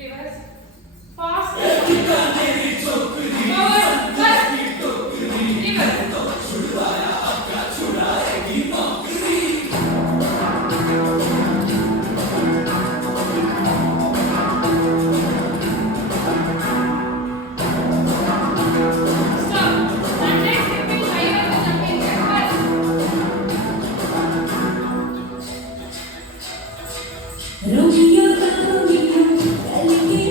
Reverse. Fast. Forward. First. Romeo, Romeo,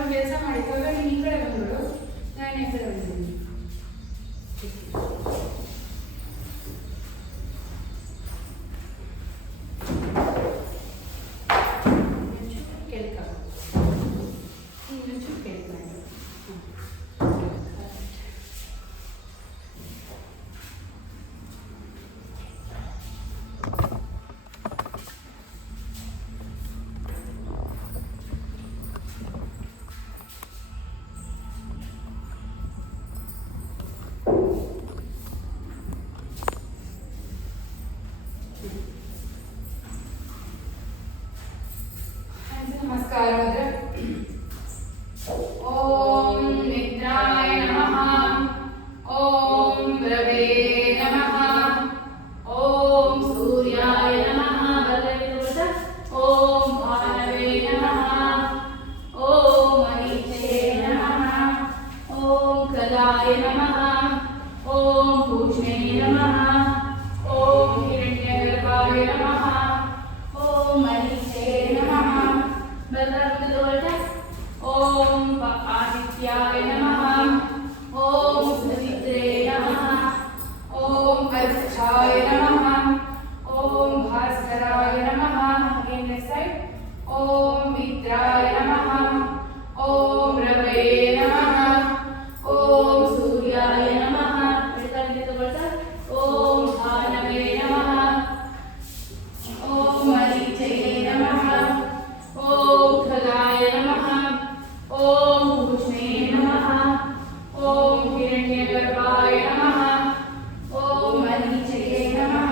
ಒಂದು ಕೆಲಸ ಮಾಡಿ, ಇವಾಗ ನೀನು ಈ ಕಡೆ ಬಂದ್ಬಿಡು, ನಾನು ಈ ಕಡೆ ಬಂದಿದ್ದೀನಿ. नमस्कार ओम निद्राय नमः, ओम द्रवे नमः, ओम सूर्याय नमः, ओम भानवे नमः, ओम मरीचे नमः, ओम कलाय नमः, ओम पूष्णे नमः, ओम हिरण्यगर्भाय नमः, ओम मरीचे नमः, ओम आदित्याय नमः, ओम सवित्रे नमः, ओम अर्चाय नमः, ओम भास्कराय नमः, अगेन नेक्स्ट साइड, ओम मित्राय नमः, ओम रवे नमः, ओम सूर्याय नमः, ओम भानवे नमः, ओम मरीचे नमः, ओम खगाय नमः, ओम पूष्णे नमः, ओम हिरण्यगर्भाय नमः, ओम मरीचे नमः,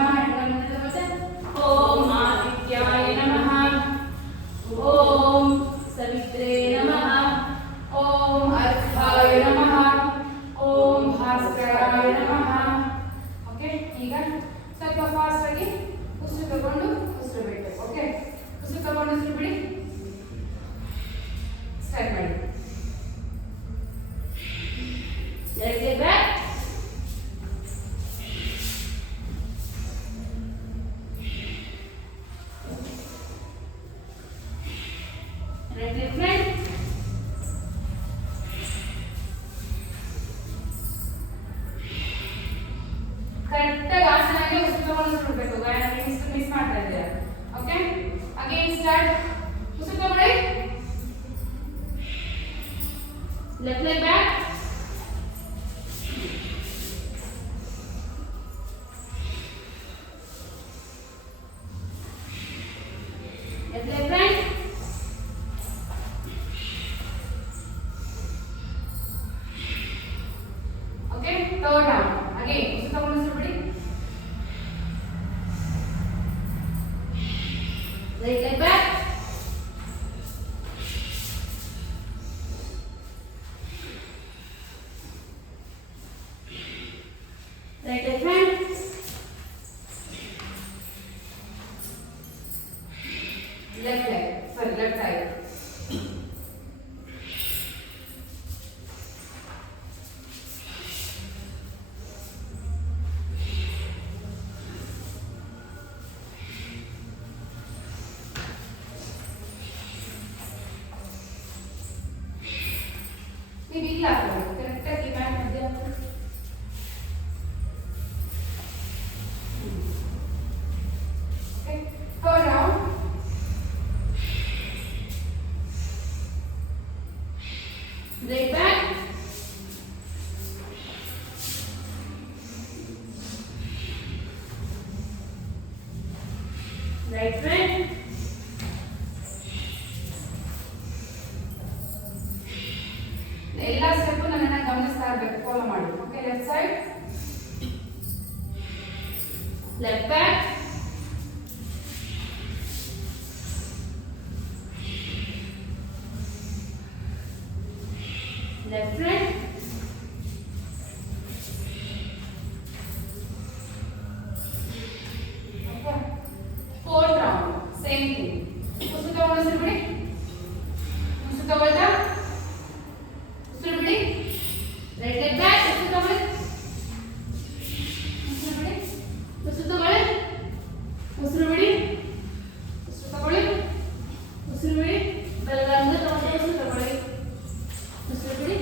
ओम आदित्याय नमः, ओम सवित्रे नमः, ओम अर्काय नमः, ओम भास्कराय नमः. ओके, ಈಗ ಸ್ವಲ್ಪ ಫಾಸ್ಟ್ ಆಗಿ ಉಸಿರು ತಗೊಂಡು ಉಸಿರು ಬಿಡಬೇಕು. ಓಕೆ, ಉಸಿರು ತಗೊಂಡು ಉಸಿರು ಬಿಡಿ. ಸ್ಟಾರ್ಟ್ ಮಾಡಿ. Let's get back. Right leg front. ಕರೆಕ್ಟಾಗಿ ಆಸನಾಗಿ ಉಸಿರು ತಗೊಂಡು ಉಸಿರು ಬಿಡಬೇಕು. ಮಿಸ್ ಮಾಡ್ತಾ ಇದ್ದೀರಾ. Okay, again start. ಉಸಿರು ತಗೊಳ್ಳಿ. Left leg back. Left leg front. Okay. toe down. Again, ಉಸಿರು ತಗೊಂಡು ಉಸಿರು ಬಿಡಿ. Right leg back. Right leg front. Left leg, sorry, left side. ನೀವು ಇಲ್ಲ ಕರೆಕ್ಟಾಗಿ ಮ್ಯಾಟ್ ಮಧ್ಯೆ go down. Leg back. Right front. ಎಲ್ಲ ಸ್ಟೆಪ್ ನನ್ನನ್ನು ಗಮನಿಸ್ತಾ ಇರಬೇಕು, ಫಾಲೋ ಮಾಡಿ. Okay, left side, left back, left front, okay. Fourth round same thing. ಉಸಿರು ತಗೊಂಡು ಉಸಿರು ಬಿಡಿ, ಉಸಿರು ತಗೊಳ್ತಾ ಉಸಿರು ಬಿಡಿ. ರೈಟ್ ಲೆಗ್ ಬ್ಯಾಕ್, ಉಸಿರು ತಗೊಳ್ಳಿ, ಉಸಿರು ಬಿಡಿ, ಉಸಿರು ತಗೊಳ್ಳಿ, ಉಸಿರು ಬಿಡಿ, ಉಸಿರು ತಗೊಳ್ಳಿ, ಉಸಿರು ಬಿಡಿ. ಬಲಗೈಯಿಂದ ತಗೊಂಡು ಉಸಿರು ತಗೊಳ್ಳಿ, ಉಸಿರು ಬಿಡಿ,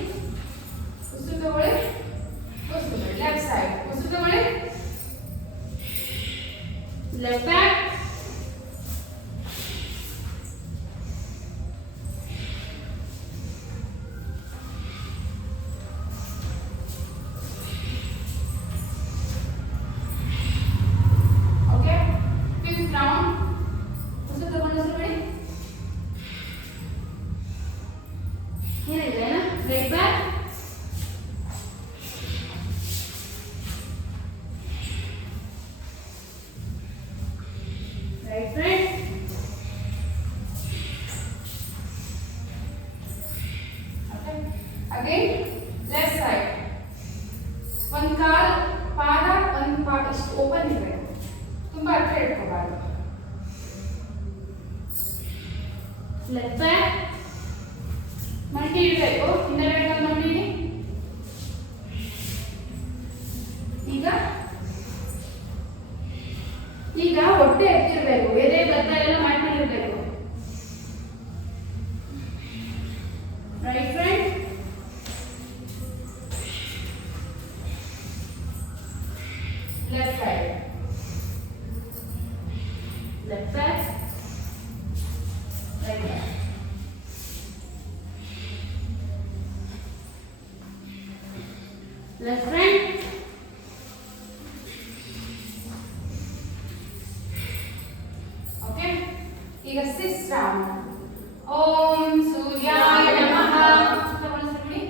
ಉಸಿರು ತಗೊಳ್ಳಿ, ಉಸಿರು ಬಿಡಿ. ಲೆಫ್ಟ್ ಸೈಡ್, ಉಸಿರು ತಗೊಳ್ಳಿ, ಲೆಫ್ಟ್ ಬ್ಯಾಕ್, round. ಉಸಿರು ತಗೊಂಡು ಉಸಿರು ಬಿಡಿ. ಏನಿದೆ right back, right front, okay. Again left side. ಒಂದು ಕಾಲ್ ಪಾದ ಒಂದು ಪಾದ ಇಷ್ಟು ಓಪನ್ ಇರಬೇಕು, ತುಂಬಾ ಹತ್ರ ಇಟ್ಕೋಬಾರ್ದು. ಲೆಫ್ಟ್ ಬ್ಯಾಕ್, ಮಂಡಿ ಇಡಬೇಕು, ಹಿಂದೆ ಮಂಡಿ ಇಡಿ. ಈಗ ಹೊಟ್ಟೆ ಎತ್ತಿರ್ಬೇಕು, ಎದೆ ಬದ್ದ ಎಲ್ಲ ಮಾಡ್ಕೊಂಡಿರ್ಬೇಕು. Right front, left side, left back, right back. Left front, okay. ಈಗ 6th ರೌಂಡ್. ಓಂ ಸೂರ್ಯಾಯ ನಮಃ. ತಗೊಳ್ಳಿ ಸರ್ ಬಿಡಿ,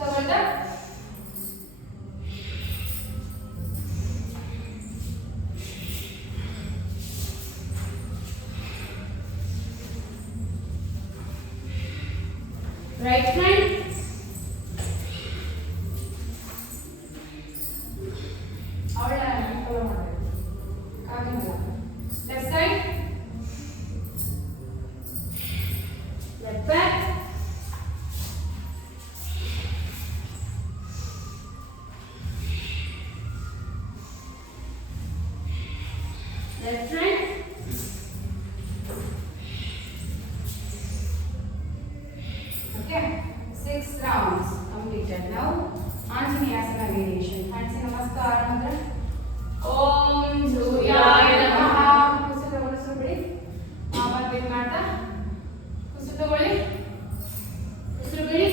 ತಗೊಳ್ತಾ ರೈಟ್ ಫ್ರಂಟ್, ಅವಳ ಫಾಲೋ ಮಾಡಬೇಕು, ಆಗಿಲ್ಲ. Left side, left back, left front, okay. 6 rounds completed. Now Anjaneyasana variation. Hands namaskar mantra. Om Suryaya Namaha. ಉಸಿರು ತಗೊಳ್ಳಿ, ಉಸಿರು ಬಿಡಿ. ಆವಾಗ ಬೇಗ ಮಾಡ್ತಾ ಉಸಿರು ತಗೊಳ್ಳಿ, ಉಸಿರು ಬಿಡಿ.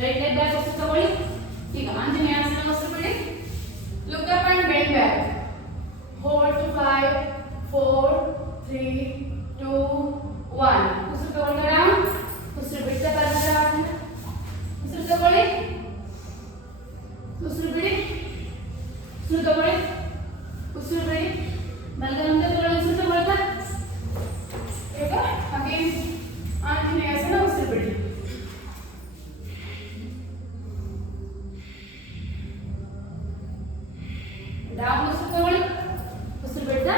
ರೈಟ್ ಲೆಗ್ ಬ್ಯಾಕ್, ಉಸಿರು ತಗೊಳ್ಳಿ. ಈಗ ಆಂಜನೇಯಾಸನ, ಉಸಿರು ಬಿಡಿ. Look up and bend back. Hold to 5, 4, 3, 2, 1. ಉಸಿರು ತಗೊಳ್ಳಿ, round. ಉಸಿರು ಬಿಡ್ತಾ ಬರ್ತಾ ಉಸಿರು ತಗೊಳ್ಳಿ, ಉಸಿರು ತಗೊಳ್ಳಿ, ಉಸಿರು ಬಿಡಿ, ಬಲಗೈ ಮುಂದೆ ತಗೊಳ್ಳಿ, ಉಸಿರು ತಗೊಳ್ತಾ ಈಗ ಅಗೇನ್ ಆಂಜನೇಯಾಸನ, ಉಸಿರು ಬಿಡಿ. ಡೌನ್, ಉಸಿರು ತಗೊಳ್ಳಿ, ಉಸಿರು ಬಿಡ್ತಾ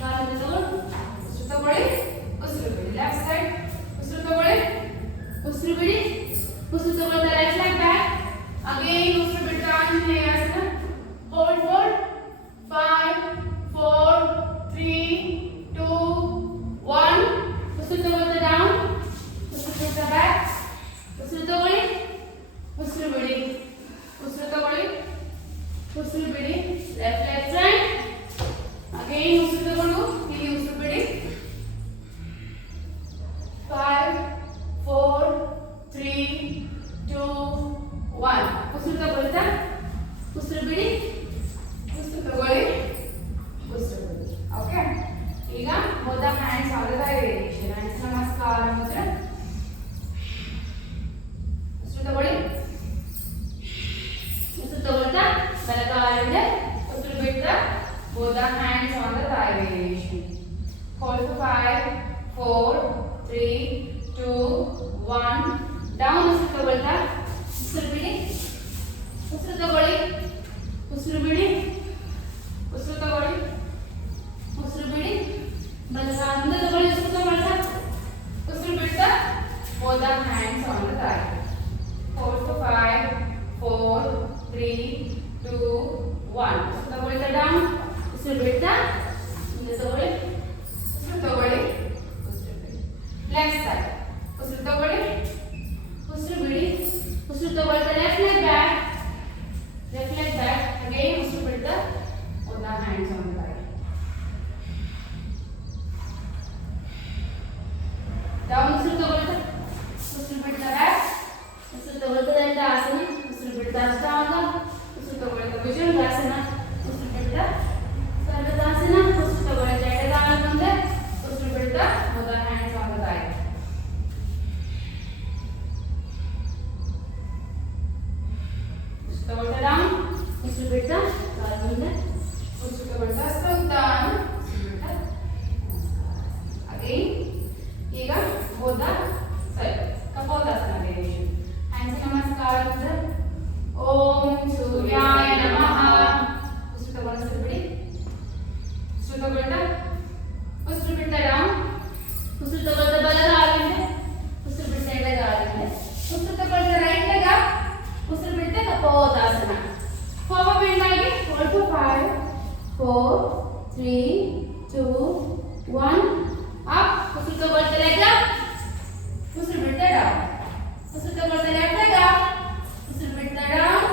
ಕಾಲಿಂದ ತಗೊಳ್ಳಿ, ಉಸಿರು ತಗೊಳ್ಳಿ, ಉಸಿರು ಬಿಡಿ. ಲೆಫ್ಟ್ ಸೈಡ್ ಉಸಿರು ತಗೊಳ್ಳಿ, ಉಸಿರು ಬಿಡಿ, ಉಸಿರು ತಗೊಳ್ತಾ ಲೆಫ್ಟ್ ಲೆಗ್ ಬ್ಯಾಕ್, ಅಗೇನ್ ಉಸಿರು ಬಿಡ್ತಾ ಆಂಜನೇಯಾಸನ. Hold for 5 4 3 2 1. ಉಸಿರು ತಗೊಳ್ತಾ ಡೌನ್, ಉಸಿರು ಬಿಡ್ತಾ ಬ್ಯಾಕ್, ಉಸಿರು ತಗೊಳ್ಳಿ, ಉಸಿರು ಬಿಡಿ, ಉಸಿರು ತಗೊಳ್ಳಿ, ಉಸಿರು ಬಿಡಿ. ಲೆಫ್ಟ್ ಲೆಗ್ ಫ್ರಂಟ್, ಅಗೇನ್ ಉಸಿರು ತಗೊಂಡು ಇಲ್ಲಿ ಉಸಿರು ಬಿಡಿ. 5 4 3 2 1. ಉಸಿರು ತಗೊಳ್ತಾ ಉಸಿರು ಬಿಡಿ, ಉಸಿರು ತಗೊಳ್ಳಿ, ಉಸಿರು ಬಿಡಿ. ಓಕೆ, ಈಗ both hands on the thigh variation. Hands ನಮಸ್ಕಾರ ಮುದ್ರೆ. ಉಸಿರು ತಗೊಳ್ಳಿ, ಉಸಿರು ತಗೊಳ್ತಾ ಬಲಗಾಲಿಂದ ಉಸಿರು ಬಿಡ್ತಾ both hands on the thigh variation. Hold for 5 4 3 2 1. Down, ಉಸಿರು ತಗೊಳ್ತಾ ಉಸಿರು ಬಿಡಿ, ಉಸಿರು ತಗೊಳ್ಳಿ, ಉಸಿರು ಬಿಡಿ, ಉಸಿರು ತಗೊಳ್ಳಿ, ಉಸಿರು ಬಿಡಿ, ಬಲಗಾಲಿಂದ ತಗೊಳ್ಳಿ, ಉಸಿರು ತಗೊಳ್ತಾ ಉಸಿರು ಬಿಡ್ತಾ both hands on the thigh. Hold for 5 4 3 2 1. ಉಸಿರು ತಗೊಳ್ತಾ ಡೌನ್, ಉಸಿರು ಬಿಡ್ತಾ ಮುಂದೆ ತಗೊಳ್ಳಿ, ಉಸಿರು ತಗೊಳ್ಳಿ, ಉಸಿರು ಬಿಡಿ. ಲೆಫ್ಟ್ ಸೈಡ್ ಉಸಿರು ತಗೊಳ್ಳಿ, ಉಸಿರು ಬಿಡಿ, ಉಸಿರು ತಗೊಳ್ತಾ left leg back, left leg back, again ಉಸಿರು ಬಿಡ್ತಾ both hands on the thigh. Down, ಉಸಿರು ತಗೊಳ್ತಾ ಉಸಿರು ಬಿಡ್ತಾ ಬ್ಯಾಕ್, ಉಸಿರು ತಗೊಳ್ತಾ ದಂಡಾಸನ, ಉಸಿರು ಬಿಡ್ತಾ ಅಷ್ಟಾಂಗ, ಉಸಿರು ತಗೊಳ್ತಾ ಭುಜಂಗಾಸನ, ಉಸಿರು ಬಿಡ್ತಾ ಸರ್ವದಾಸನ, ಉಸಿರು ತಗೊಳ್ತಾ ಎಡಗಾಲ ಮುಂದೆ, ಉಸಿರು ಬಿಡ್ತಾ both hands on the thigh. ಉಸಿರು ತಗೊಳ್ತಾ ಡೌನ್, ಉಸಿರು ಬಿಡ್ತಾ ಕಾಲ ಮುಂದೆ, ಉಸಿರು ತಗೊಳ್ತಾ ಹಸ್ತೋತ್ತಾನ, ಉಸಿರು ಬಿಡ್ತಾ ಅಗೇನ್. ಈಗ both ಸೈಡ್ ಕಪೋಲಾಸನ ವೇರಿಯೇಷನ್. ಹ್ಯಾಂಡ್ಸ್ ನಮಸ್ಕಾರ ಮುದ್ರೆ. ಓಂ ಸೂರ್ಯಾಯ ನಮಃ. ಉಸಿರು ತಗೊಳ್ತಾ ಉಸಿರು ಬಿಡಿ, ಉಸಿರು ತಗೊಳ್ತಾ ಉಸಿರು ಬಿಡ್ತಾ ಡೌನ್, ಉಸಿರು ತಗೊಳ್ತಾ ಬಲಗಾಲಿಂದ, ಉಸಿರು ಬಿಡ್ತಾ ಎಡಗಾಲಿಂದ, ಉಸಿರು ತಗೊಳ್ತಾ ರೈಟ್ ಲೆಗ್ ಅಪ್, ಉಸಿರು ಬಿಡ್ತಾ ಕಪೋಲಾಸನ. ಫಾರ್ವರ್ಡ್ ಬೆಂಡ್ ಆಗಿ ಹೋಲ್ಡ್ ಫಾರ್ 5 4 3 2 1. ಅಪ್, ಉಸಿರು ತಗೊಳ್ತಾ ಲೆಗ್ ಅಪ್, ಉಸಿರು ಬಿಡ್ತಾ ಡೌನ್, ಉಸಿರು ತಗೊಳ್ತಾ ಲೆಫ್ಟ್ ಲೆಗ್ ಅಪ್, ಉಸಿರು ಬಿಡ್ತಾ down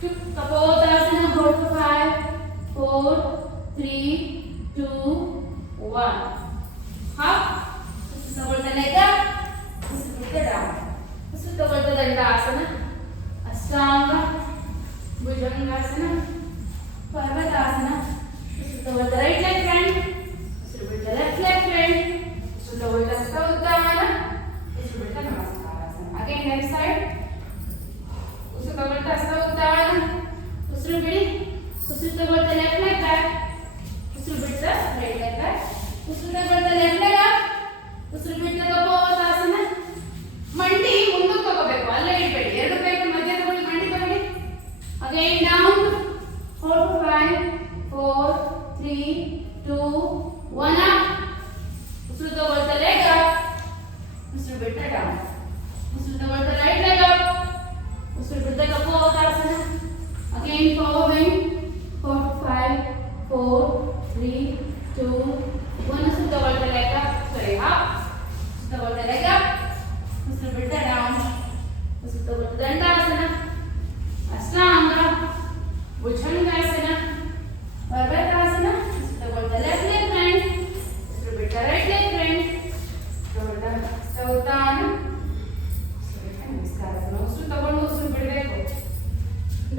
to kapolasana. Hold for 5 4 3 2 1. Up, ಉಸಿರು ತಗೊಳ್ತಾ ಲೆಗ್ ಅಪ್, ಉಸಿರು ಬಿಡ್ತಾ ಡೌನ್, ಉಸಿರು ತಗೊಳ್ತಾ ದಂಡಾಸನ, ಅಷ್ಟಾಂಗ, ಭುಜಂಗಾಸನ, ಪರ್ವತಾಸನ. ಉಸಿರು ತಗೊಳ್ತಾ ರೈಟ್ ಲೆಗ್ ಫ್ರಂಟ್, ಉಸಿರು ಬಿಡ್ತಾ ಲೆಫ್ಟ್ ಲೆಗ್ ಫ್ರಂಟ್, ಉಸಿರು ತಗೊಳ್ತಾ ಹಸ್ತೋತ್ತಾನ, ಉಸಿರು ಬಿಡ್ತಾ ನಮಸ್ಕಾರಾಸನ. ಅಗೇನ್ ಲೆಫ್ಟ್ ಸೈಡ್ ಉಸಿರು ತಗೊಳ್ತಾ ಹಸ್ತೋತ್ತಾನ, ಉಸಿರು ಬಿಡಿ, ಉಸಿರು ತಗೊಳ್ತಾ ಲೆಫ್ಟ್ ಲೆಗ್ ಬ್ಯಾಕ್, ಉಸಿರು ಬಿಡ್ತಾ ರೈಟ್ ಲೆಗ್ ಬ್ಯಾಕ್, ಉಸಿರು ತಗೊಳ್ತಾ ಲೆಫ್ಟ್ ಲೆಗ್ ಅಪ್, ಉಸಿರು ಬಿಡ್ತಾ ಕಪೋಲಾಸನ. ಮಂಡಿ ಮುಂದಕ್ಕೆ ತಗೋಬೇಕು, ಅಲ್ಲೇ ಇಡಬೇಡಿ, ಎರಡು ಕೈ ಮಧ್ಯ ತಗೊಳ್ಳಿ, ಮಂಡಿ ತಗೊಳ್ಳಿ. Again down, hold for 5 4 3 2 1. Up, ಉಸಿರು ತಗೊಳ್ತಾ ಲೆಗ್ ಅಪ್, ಉಸಿರು ಬಿಡ್ತಾ ಡೌನ್, ಉಸಿರು ತಗೊಳ್ತಾ ರೈಟ್ ಲೆಗ್ ಅಪ್, ಉಸಿರು ಬಿಡ್ತಾ ಕಪೋಲಾಸನ. Again forward bend 5 4 3 2 1. ಉಸಿರು ತಗೊಳ್ತಾ ಲೆಗ್ ಅಪ್, ಸರಿ ಅಪ್, ಉಸಿರು ತಗೊಳ್ತಾ ಲೆಗ್ ಅಪ್, ಉಸಿರು ಬಿಡ್ತಾ ಡೌನ್, ಉಸಿರು ತಗೊಳ್ತಾ ದಂಡಾಸನ, ಅಷ್ಟಾಂಗ, ಭುಜಂಗಾಸನ, ಪರ್ವತಾಸನ. ಉಸಿರು ತಗೊಳ್ತಾ ಲೆಫ್ಟ್ ಲೆಗ್ ಫ್ರಂಟ್, ಉಸಿರು ಬಿಡ್ತಾ ರೈಟ್ ಲೆಗ್ ಫ್ರಂಟ್, ತಗೊಳ್ತಾ ಹಸ್ತೋತ್ತಾನ, ಉಸಿರು ಬಿಡ್ತಾ ನಮಸ್ಕಾರಾಸನ. ಉಸಿರು ತಗೊಂಡು ಉಸಿರು ಬಿಡಬೇಕು.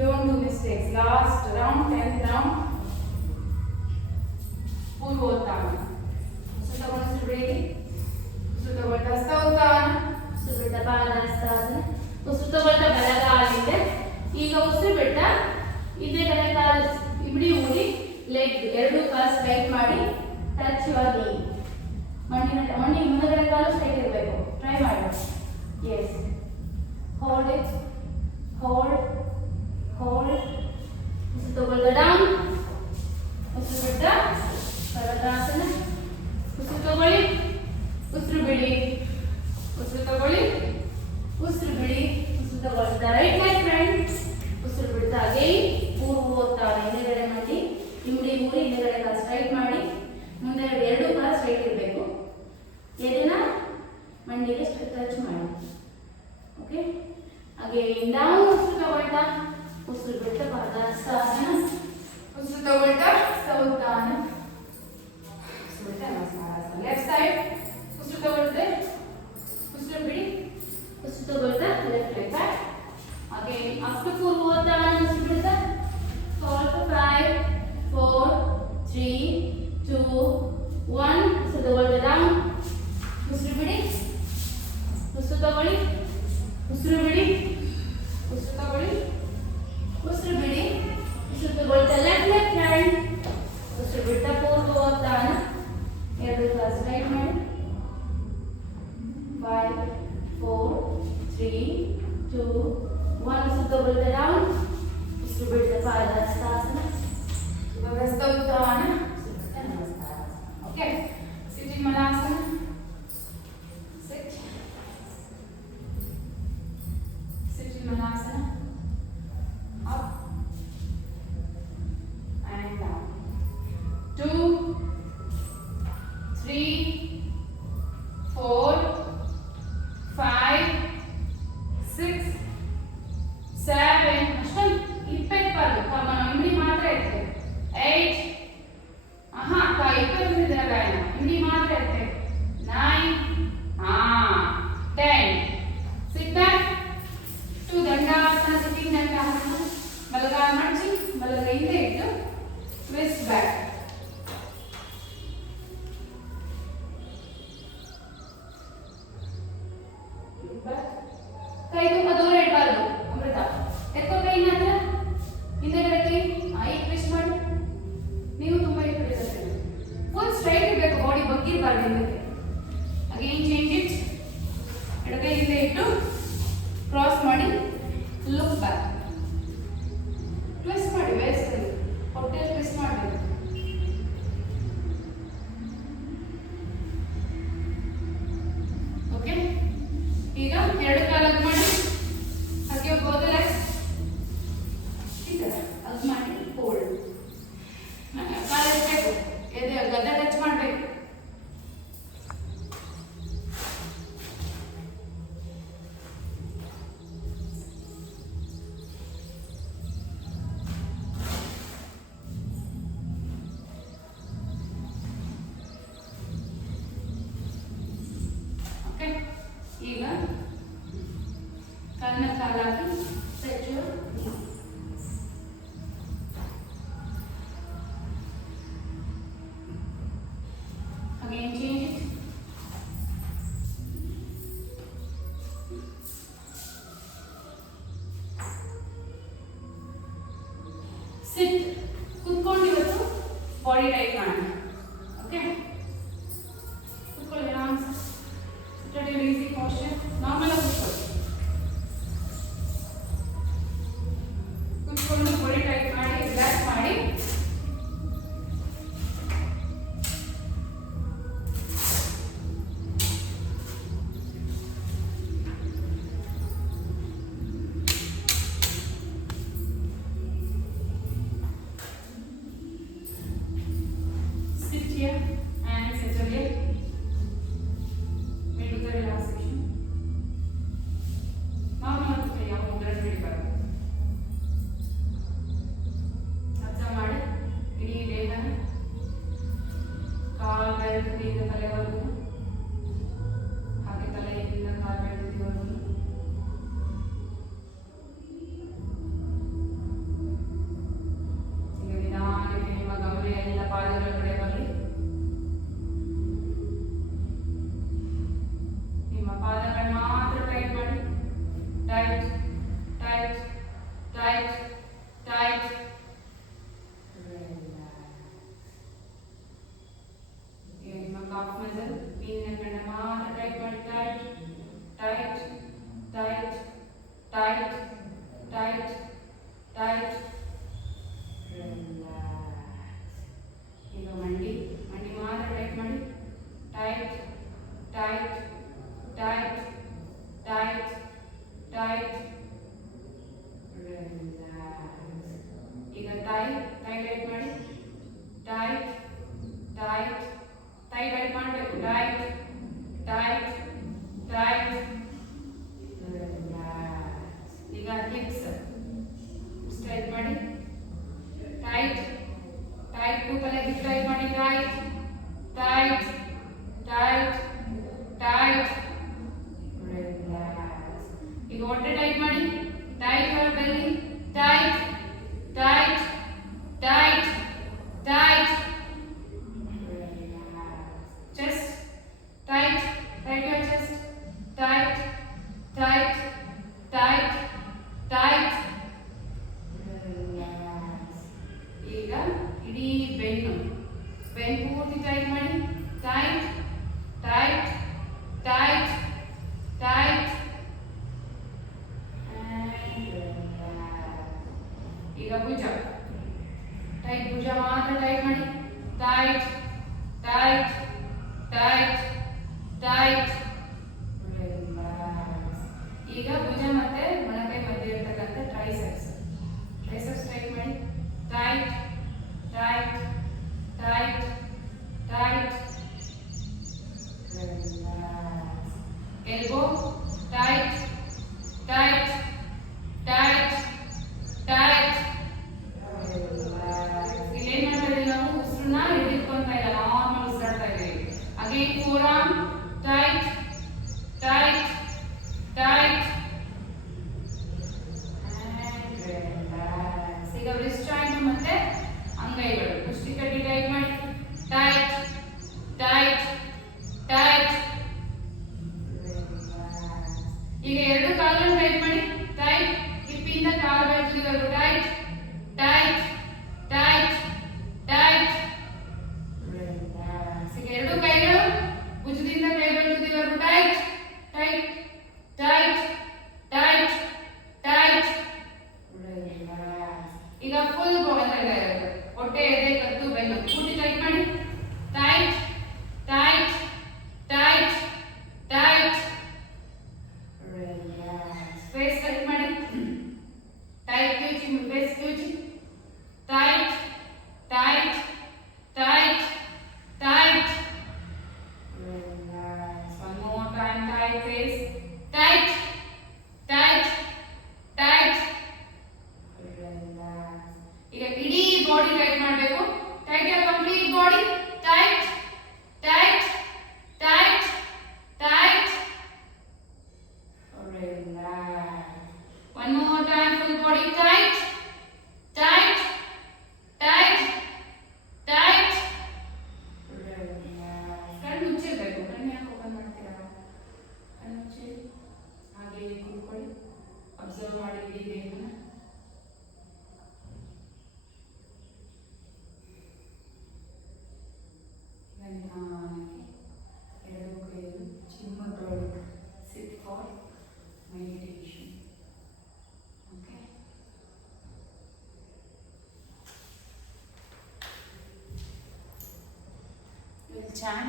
Don't do mistakes. Last round 10th round purvottana. ಉಸಿರು ತಗೊಂಡು ಉಸಿರು ಬಿಡಿ, ಉಸಿರು ತಗೊಳ್ತಾ ಹಸ್ತೋತ್ತಾನ, ಉಸಿರು ಬಿಡ್ತಾ ಪಾದಹಸ್ತಾಸನ, ಉಸಿರು ತಗೊಳ್ತಾ ಬಲಗಾಲಿಂದ. ಈಗ ಉಸಿರು ಬಿಡ್ತಾ ಇದೇ ಬಲಗಾಲ ಲೆಗ್ ಎರಡು ಕಾಲು ಸ್ಟ್ರೈಟ್ ಮಾಡಿ ಟಚ್ ಯುವರ್ ನೀ. ಮಣ್ಣಿನ ಮುಂದಗಡೆ ಕಾಲು ಸ್ಟ್ರೈಟ್ ಇರಬೇಕು. ಟ್ರೈ ಮಾಡಿ. ಎಸ್. Hold it. ಹೋಲ್ಡ್. ಉಸಿರು ತಗೊಳ್ತಾ ಡೌನ್. ಉಸಿರು ಬಿಡ್ತಾ ಪರ್ವತಾಸನ. ಉಸಿರು ತಗೊಳ್ಳಿ, ಉಸಿರು ಬಿಡಿ, ಉಸಿರು ತಗೊಳ್ಳಿ, ಉಸಿರು ಬಿಡಿ, ಉಸಿರು ತಗೊಳ್ತಾ ರೈಟ್ ಲೆಗ್ ಫ್ರೆಂಡ್. ಉಸಿರು ಬಿಡ್ತಾ ಅಗೈನ್ ಪೂರ್ವೋತ್ಥಾನ. ಹಿಂದೆಗಡೆ ಮಾಡಿ ಇಮ್ಮಡಿ ಮೂಡಿ ಹಿಂದೆಗಡೆ ಕಾಲು ಸ್ಟ್ರೈಟ್ ಮಾಡಿ. ಮುಂದೆಗಡೆ ಎರಡು ಕಾಲು ಸ್ಟ್ರೈಟ್ ಇರಬೇಕು. ಎದೆನ ಮಂಡಿಗೆ ಟಚ್ ಮಾಡಿ. ಓಕೆ. Again down. ಉಸಿರು ತಗೊಳ್ತಾ ಉಸಿರು ಬಿಡ್ತಾ ಪಾದಾಸ್ತಾನ. ಉಸಿರು ತಗೊಳ್ತಾ ಸೌತಾನ. ಉಸಿರು ಬಿಡ್ತಾ ನಮಸ್ಕಾರಾಸನ. ಲೆಫ್ಟ್ ಸೈಡ್ ಉಸಿರು ತಗೊಳ್ತೆ, ಉಸಿರು ಬಿಡಿ, ಉಸಿರು ತಗೊಳ್ತಾ left leg back. Again up to purvottana. ಉಸಿರು ಬಿಡ್ತಾ ಫಾಲ್ ಟು 5 4 3 2 1. ಉಸಿರು ತಗೊಳ್ತಾ ಡೌನ್. ಉಸಿರು ಬಿಡಿ, ಉಸಿರು ತಗೊಳ್ಳಿ, ಉಸಿರು ಬಿಡಿ, ಉಸಿರು ತಗೊಳ್ಳಿ, ಉಸಿರು ಬಿಡಿ, ಉಸಿರು ತಗೊಳ್ತಾ ಲೆಫ್ಟ್ ಲೆಗ್ ಫ್ರೆಂಡ್. ಉಸಿರು ಬಿಡ್ತಾ ಪೂರ್ವೋತ್ಥಾನ. ಎರಡು ಕಾಲು ಸ್ಟ್ರೈಟ್ ಮಾಡಿ. 5 4 3 2 1. ಉಸಿರು ತಗೊಳ್ತಾ ಡೌನ್. ಉಸಿರು ಬಿಡ್ತಾ ಪಾದಾಸ್ತಾಸನ. ಉತ್ತರಾನ. ನಮಸ್ಕಾರ. Okay. Sitting malasana. Sitting Manasana. Up and down. 2 3 4 5 6 7. ಅಷ್ಟೊಂದು 20 ಬರಲು ಕಮ್ಮ ಇಮ್ಮಡಿ ಮಾತ್ರ ಇರ್ತದೆ. 8. ಆಹಾ 20 ಇದ್ರೆ ಗಾಯನ ಇಮ್ಮಡಿ ಮಾತ್ರ ಇರ್ತದೆ. 9. 10. Sit back to dandasana. Sitting dandasana. ಬಲಗಾಲ ಮಡಚಿ ಬಲಗೈ ಹಿಂದೆ ಇಟ್ಟು ಟ್ವಿಸ್ಟ್ ಬ್ಯಾಕ್. ಕೈ ತುಂಬ ದೂರ ಇಡಬಾರ್ದು. ಅಮೃತ ಎತ್ಕೋ ಕೈ ಹತ್ರ. ಹಿಂದೆಗಡೆ ಕೈ ಈಗ ಟ್ವಿಸ್ಟ್ ಮಾಡಿ. ನೀವು ತುಂಬ ಇಟ್ಬಿಟ್ಟಿದ್ದಾರೆ. ಫುಲ್ ಸ್ಟ್ರೈಟ್ ಇರಬೇಕು. ಬಾಡಿ ಬಗ್ಗಿರಬಾರ್ದು ಹಿಂದಕ್ಕೆ. Again change it. ಎಡಗೈ ಹಿಂದೆ ಇಟ್ಟು ಕ್ರಾಸ್ ಮಾಡಿ ಲುಕ್ ಬ್ಯಾಕ್. ಟ್ವಿಸ್ಟ್ ಮಾಡಿ. ವೇಸ್ಟ್ ಹೊಟ್ಟೆ ಟ್ವಿಸ್ಟ್ ಮಾಡಬೇಕು. ಓಕೆ. ಈಗ ಎರಡು ಕಾಲು ಅಗ್ ಮಾಡಿ ಹಾಗೆ ಹೋದ ಲೆಗ್ಸ್ ಈ ಥರ ಅಗ್ ಮಾಡಿ ಹೋಲ್ಡ್. ಕಾಲು ಎತ್ತಬೇಕು. ಎದೆ ಗದ್ದೆ ಟಚ್ ಮಾಡಬೇಕು. ಈಗ ಕಣ್ಣ ಕಾಲಾಗಿ stretch your knee. Again change it. Sit. ಕುತ್ಕೊಂಡು ಇವತ್ತು ಬಾಡಿ ಟೈಟ್ ಮಾಡೋಣ. ಓಕೆ. ಕುತ್ಕೊಳ್ಳಿ ಆರಾಮ್ಸೆ. Easy posture. ನಾರ್ಮಲ್ ಆಗಿ ಕುತ್ಕೊಂಡು ಬಾಡಿ ಟೈಟ್ ಮಾಡಿ ರಿಲ್ಯಾಕ್ಸ್ ಮಾಡಿ. Sit here and settle here. Relaxation. Normal ಯಾವ ಬ್ಲಡ್ ಬಿಡಬಾರ್ದು. ಅರ್ಥ ಮಾಡಿ. ಇಡೀ ದೇಹ ಕಾಲು ಬೆರಳಿಂದ ತಲೆವರೆಗೂ ಹಾಗೆ ತಲೆಯಿಂದ ಕಾಲು ಬೆರಳಿವರೆಗೂ ಈಗ ನಿಧಾನಕ್ಕೆ ನಿಮ್ಮ ಗಮನ ಎಲ್ಲ ಪಾದಗಳ ಕಡೆ ಬರಲಿ. ಟೈಟ್ ಈಗ ಮಂಡಿ ಮಾತ್ರ ಟೈಟ್ ಮಾಡಿ tight tight tight tight tight ಈಗ ಟೈ ಟೈಟ್ ಮಾಡಿ ಟೈಟ್ ಟೈಟ್ ಟೈಟ್ ಮಾಡಬೇಕು ಟೈಟ್ ಟೈಟ್ ಟೈಟ್ ಈಗ ಹಿಪ್ಸ್ ಟೈಟ್ ಮಾಡಿ ಟೈಟ್ ಟೈಟ್ ಕೂತಲೆ ಹಿಪ್ ಟೈಟ್ ಮಾಡಿ ಟೈಟ್ ಟೈಟ್ ಟೈಟ್ ಟೈಟ್ ಈಗ ಹೊಟ್ಟೆ ಟೈಟ್ ಮಾಡಿ tight your belly tight tight tight tight chest tight tight your chest tight tight tight tight ಈಗ ಇಡೀ ಬೆನ್ನು ಪೂರ್ತಿ ಟೈಟ್ ಮಾಡಿ ಟೈಟ್ ಟೈಟ್ ಟೈಟ್ ಟೈಟ್ ಈಗ ಭುಜ ಟೈಟ್ ಭುಜ ಮಾತ್ರ ಟೈಟ್ ಮಾಡಿ ಟೈಟ್ ಟೈಟ್ ಟೈಟ್ ಟೈಟ್ ಈಗ ಭುಜ ಮತ್ತೆ ಮೊಣಕೈ ಮಧ್ಯೆ ಇರತಕ್ಕಂಥ ಟ್ರೈಸೆಪ್ಸ್ ಟೈಟ್ ಮಾಡಿ tight tight tight tight elbow tight tight tight tight ಇಲ್ಲೇನ್ ಮಾಡ್ತಾ ಇದೀವಿ ನಾವು ಉಸಿರನ್ನ ಹಿಡಿದುಕೊಂತ ಇಲ್ಲ ನಾರ್ಮಲ್ ಉಸಿರಾಡ್ತಾ ಇದೀವಿ again four arm tight tight tight ಈಗ ರಿಸ್ಟ್ ಜಾಯಿಂಟ್ ಮತ್ತೆ ಅಂಗೈಗಳು ಕುಷ್ಟಿ ಕಟ್ಟಿ ಟೈಟ್ ಮಾಡಿ ಟೈಟ್ ಟೈಟ್ ಟೈಟ್ ಈಗ ಎರಡು ಕಾಲನ್ನು ಟೈಟ್ ಮಾಡಿ ಟೈಟ್ ಹಿಪ್ಪಿಂದ ಕಾಲು ಬೆರಳಿವರೆಗೂ ಟೈಟ್ ಟೈಟ್ ಟೈಟ್ ಟೈಟ್ ಈಗ ಎರಡು ಕೈಗಳು ಭುಜದಿಂದ ಕೈ ಬೆರಳಿವರೆಗೂ tight tight tight tight tight ಈಗ ಫುಲ್ ಹೊಟ್ಟೆ ಎದೆ ಕತ್ತು ಬೆನ್ನು ಪೂರ್ತಿ ಟೈಟ್ ಮಾಡಿ tight tight tight tight face tight ಮಾಡಿ ಟೈಟ್ ಕ್ಯೂಚಿ ಫೇಸ್ ಕ್ಯೂಚಿ tight tight tight tight one more time tight face tight tight tight ಈಗ ಇಡೀ ಬಾಡಿ ಟೈಟ್ ಮಾಡಬೇಕು tight your complete body tight tight tight tight one more time full body tight tight tight tight ಕಣ್ಣು ಮುಚ್ಚಿರಬೇಕು ಕಣ್ಣು ಯಾಕೆ open ಮಾಡ್ತೀರಾ ಕಣ್ಣು ಮುಚ್ಚಿ ಹಾಗೆ ಕೂತ್ಕೊಳ್ಳಿ ಅಬ್ಸರ್ವ್ ಮಾಡಿ ಇಡೀ ದೇಹನ ಎರಡು ಕೈಯನ್ನು ಚಿಮ್ಮದೊಳಗೆ sit for meditation okay we'll chant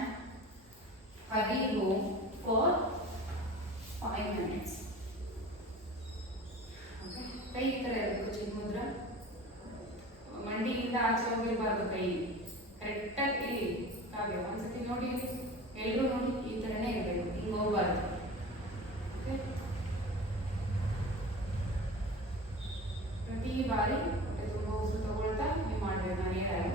Hari Om for 5 minutes. Okay. ಕೈ ಈ ಥರ ಇರಬೇಕು ಚಿನ್ಮುದ್ರ ಮಂಡಿಯಿಂದ ಆಚೆ ಹೋಗಿರಬಾರ್ದು ಕೈ ಕರೆಕ್ಟಾಗಿ ಇಲ್ಲಿ ಕಾವ್ಯ ಒಂದ್ಸತಿ ನೋಡಿ ಎಲ್ಲರೂ ನೋಡಿ ಈ ಥರನೇ ಇರಬೇಕು ಹಿಂಗೆ ಹೋಗ್ಬಾರ್ದು ಓಕೆ ಪ್ರತಿ ಬಾರಿ ಹೊಟ್ಟೆ ತುಂಬ ಉಸಿರು ತಗೊಳ್ತಾ ನೀವು ಮಾಡಬೇಕು ನಾನು ಹೇಳಲ್ಲ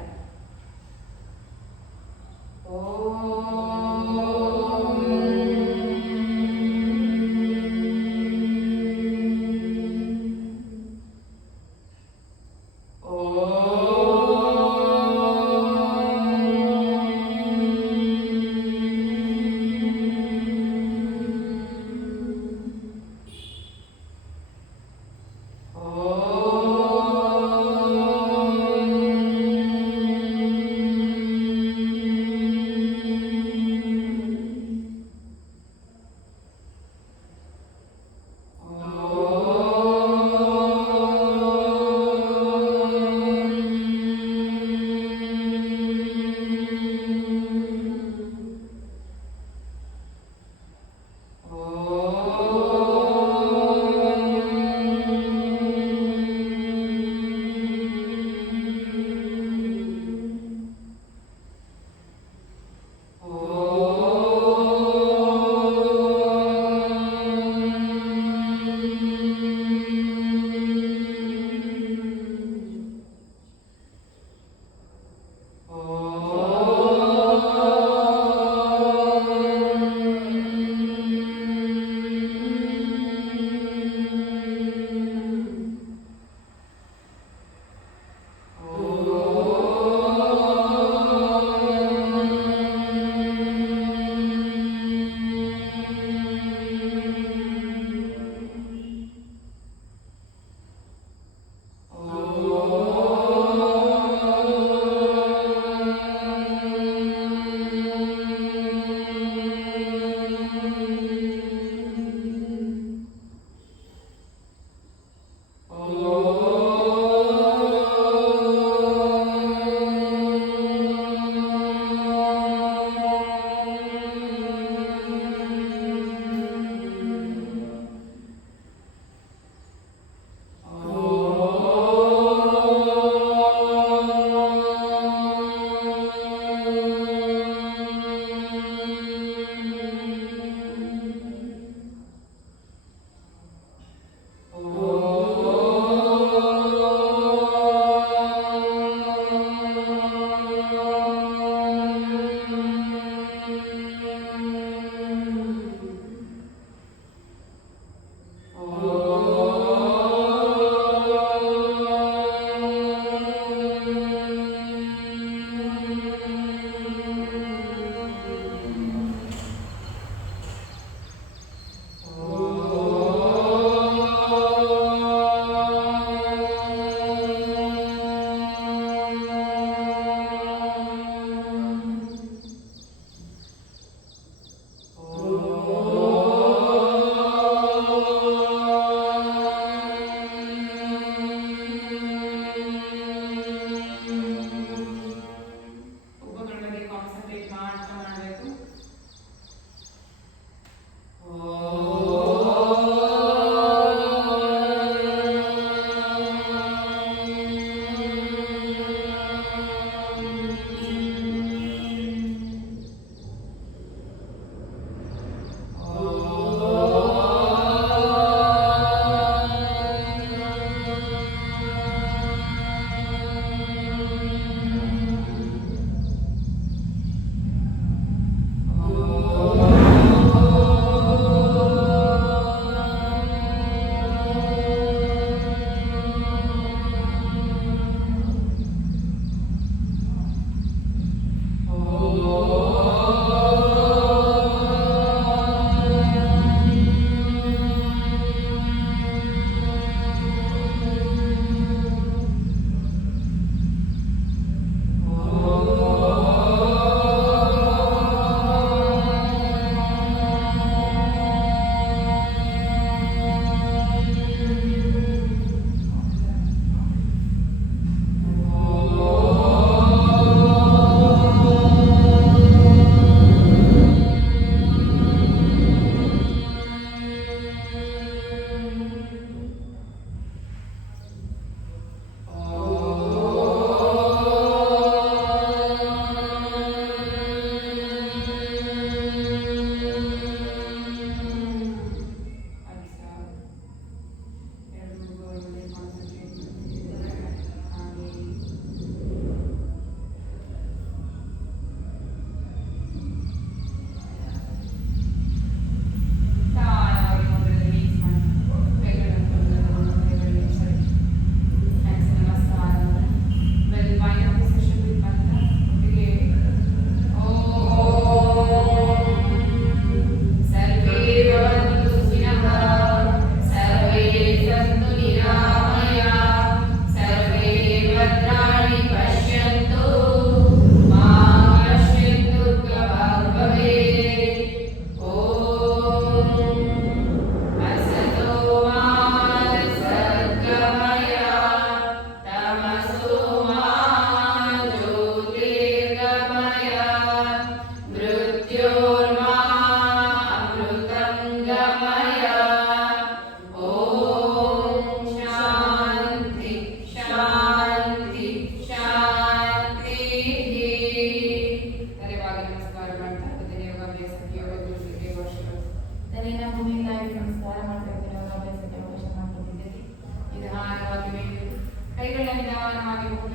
ಬೆಳಗಿನ ನಿಧಾನವಾಗಿ